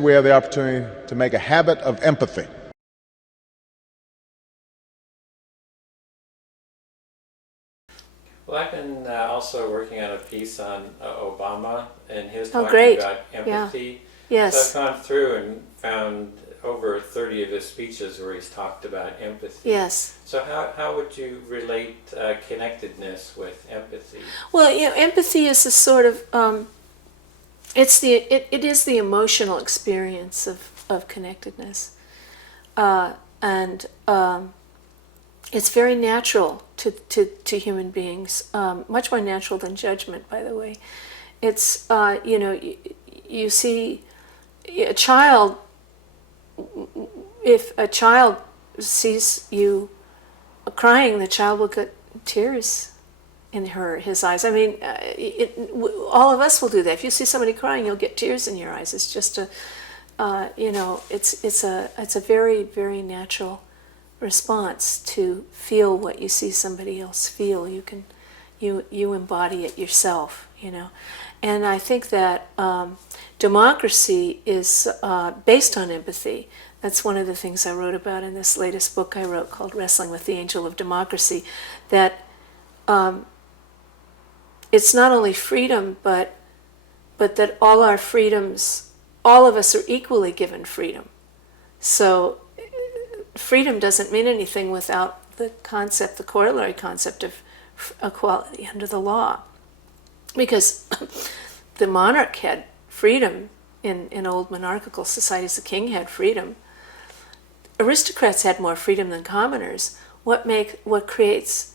We have the opportunity to make a habit of empathy. Well, I've been also working on a piece on Obama and his Oh, talking great. about empathy. Yes. So I've gone through and found over 30 of his speeches where he's talked about empathy. Yes. So how would you relate connectedness with empathy? Well, empathy is a sort of it is the emotional experience of connectedness, and it's very natural to human beings, much more natural than judgment, by the way. It's you see a child. If a child sees you crying, the child will get tears in his eyes. I mean, all of us will do that. If you see somebody crying, you'll get tears in your eyes. It's just it's a very, very natural response to feel what you see somebody else feel. You embody it yourself, And I think that democracy is based on empathy. That's one of the things I wrote about in this latest book I wrote called Wrestling with the Angel of Democracy, that it's not only freedom, but that all our freedoms, all of us are equally given freedom. So freedom doesn't mean anything without the corollary concept of equality under the law. Because the monarch had freedom in old monarchical societies, the king had freedom. Aristocrats had more freedom than commoners. What creates,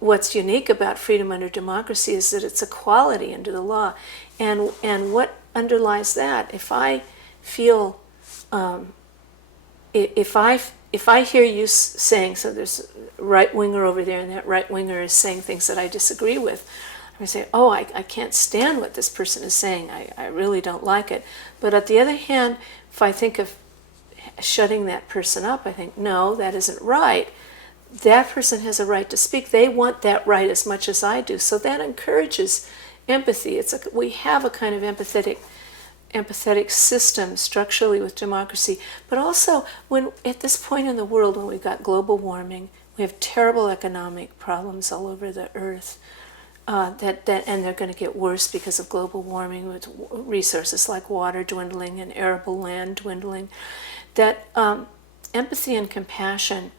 what's unique about freedom under democracy is that it's equality under the law. And what underlies that? If I feel, if I hear you saying, so there's a right-winger over there, and that right-winger is saying things that I disagree with, I say, oh, I can't stand what this person is saying. I really don't like it. But on the other hand, if I think of shutting that person up, I think, no, that isn't right. That person has a right to speak. They want that right as much as I do. So that encourages empathy. We have a kind of empathetic system structurally with democracy. But also, when at this point in the world, when we've got global warming, we have terrible economic problems all over the earth. And they're going to get worse because of global warming, with resources like water dwindling and arable land dwindling, that empathy and compassion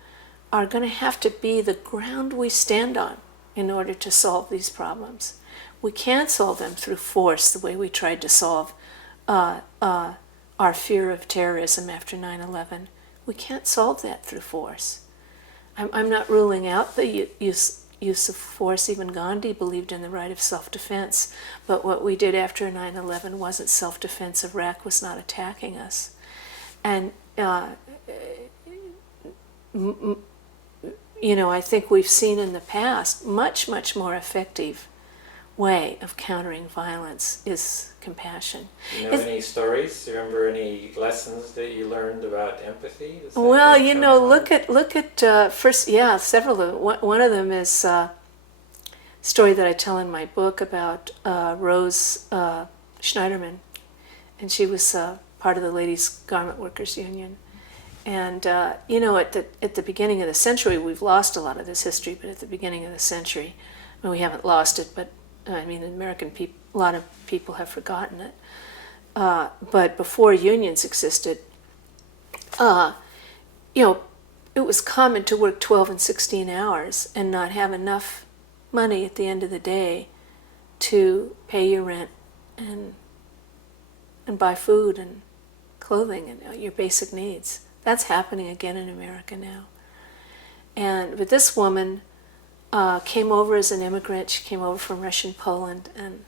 are going to have to be the ground we stand on in order to solve these problems. We can't solve them through force the way we tried to solve our fear of terrorism after 9/11. We can't solve that through force. I'm not ruling out the use of force. Even Gandhi believed in the right of self-defense. But what we did after 9/11 wasn't self-defense. Iraq was not attacking us. And, I think we've seen in the past much, much more effective way of countering violence is compassion. Do you know any stories? Do you remember any lessons that you learned about empathy? Well, look at first, several of them. One of them is a story that I tell in my book about Rose Schneiderman, and she was part of the Ladies Garment Workers Union. And at the beginning of the century, we've lost a lot of this history, but at the beginning of the century, we haven't lost it, but American people, a lot of people have forgotten it. But before unions existed, it was common to work 12 and 16 hours and not have enough money at the end of the day to pay your rent and buy food and clothing and your basic needs. That's happening again in America now. But this woman came over as an immigrant. She came over from Russian Poland and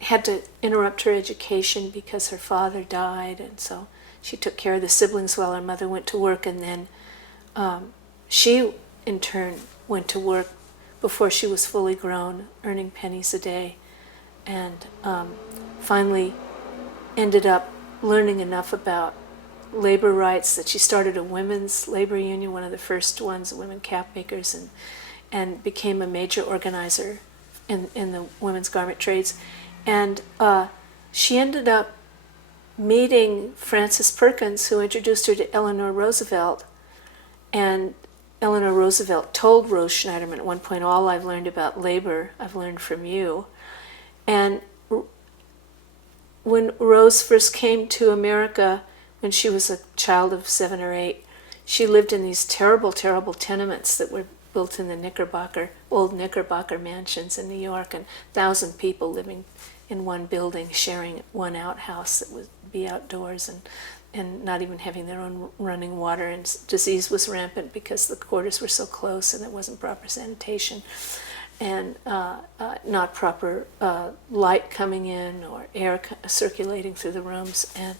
had to interrupt her education because her father died, and so she took care of the siblings while her mother went to work, and then she in turn went to work before she was fully grown, earning pennies a day, and finally ended up learning enough about labor rights that she started a women's labor union, one of the first ones, women cap makers, and became a major organizer in the women's garment trades. And she ended up meeting Frances Perkins, who introduced her to Eleanor Roosevelt. And Eleanor Roosevelt told Rose Schneiderman at one point, all I've learned about labor, I've learned from you. And when Rose first came to America, when she was a child of 7 or 8, she lived in these terrible, terrible tenements that were built in the old Knickerbocker mansions in New York, and 1,000 people living in one building, sharing one outhouse that would be outdoors, and not even having their own running water. And disease was rampant because the quarters were so close and there wasn't proper sanitation, and not proper light coming in or air circulating through the rooms. And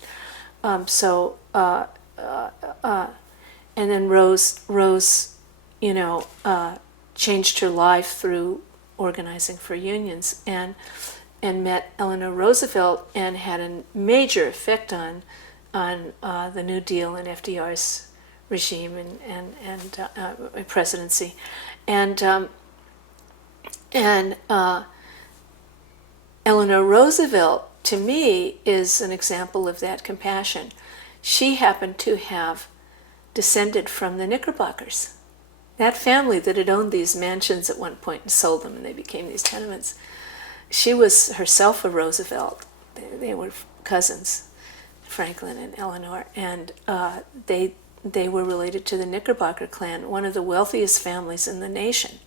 and then Rose, changed her life through organizing for unions, and met Eleanor Roosevelt, and had a major effect on the New Deal and FDR's regime and presidency, and Eleanor Roosevelt, to me, is an example of that compassion. She happened to have descended from the Knickerbockers, that family that had owned these mansions at one point and sold them, and they became these tenements. She was herself a Roosevelt. They were cousins, Franklin and Eleanor, and they were related to the Knickerbocker clan, one of the wealthiest families in the nation.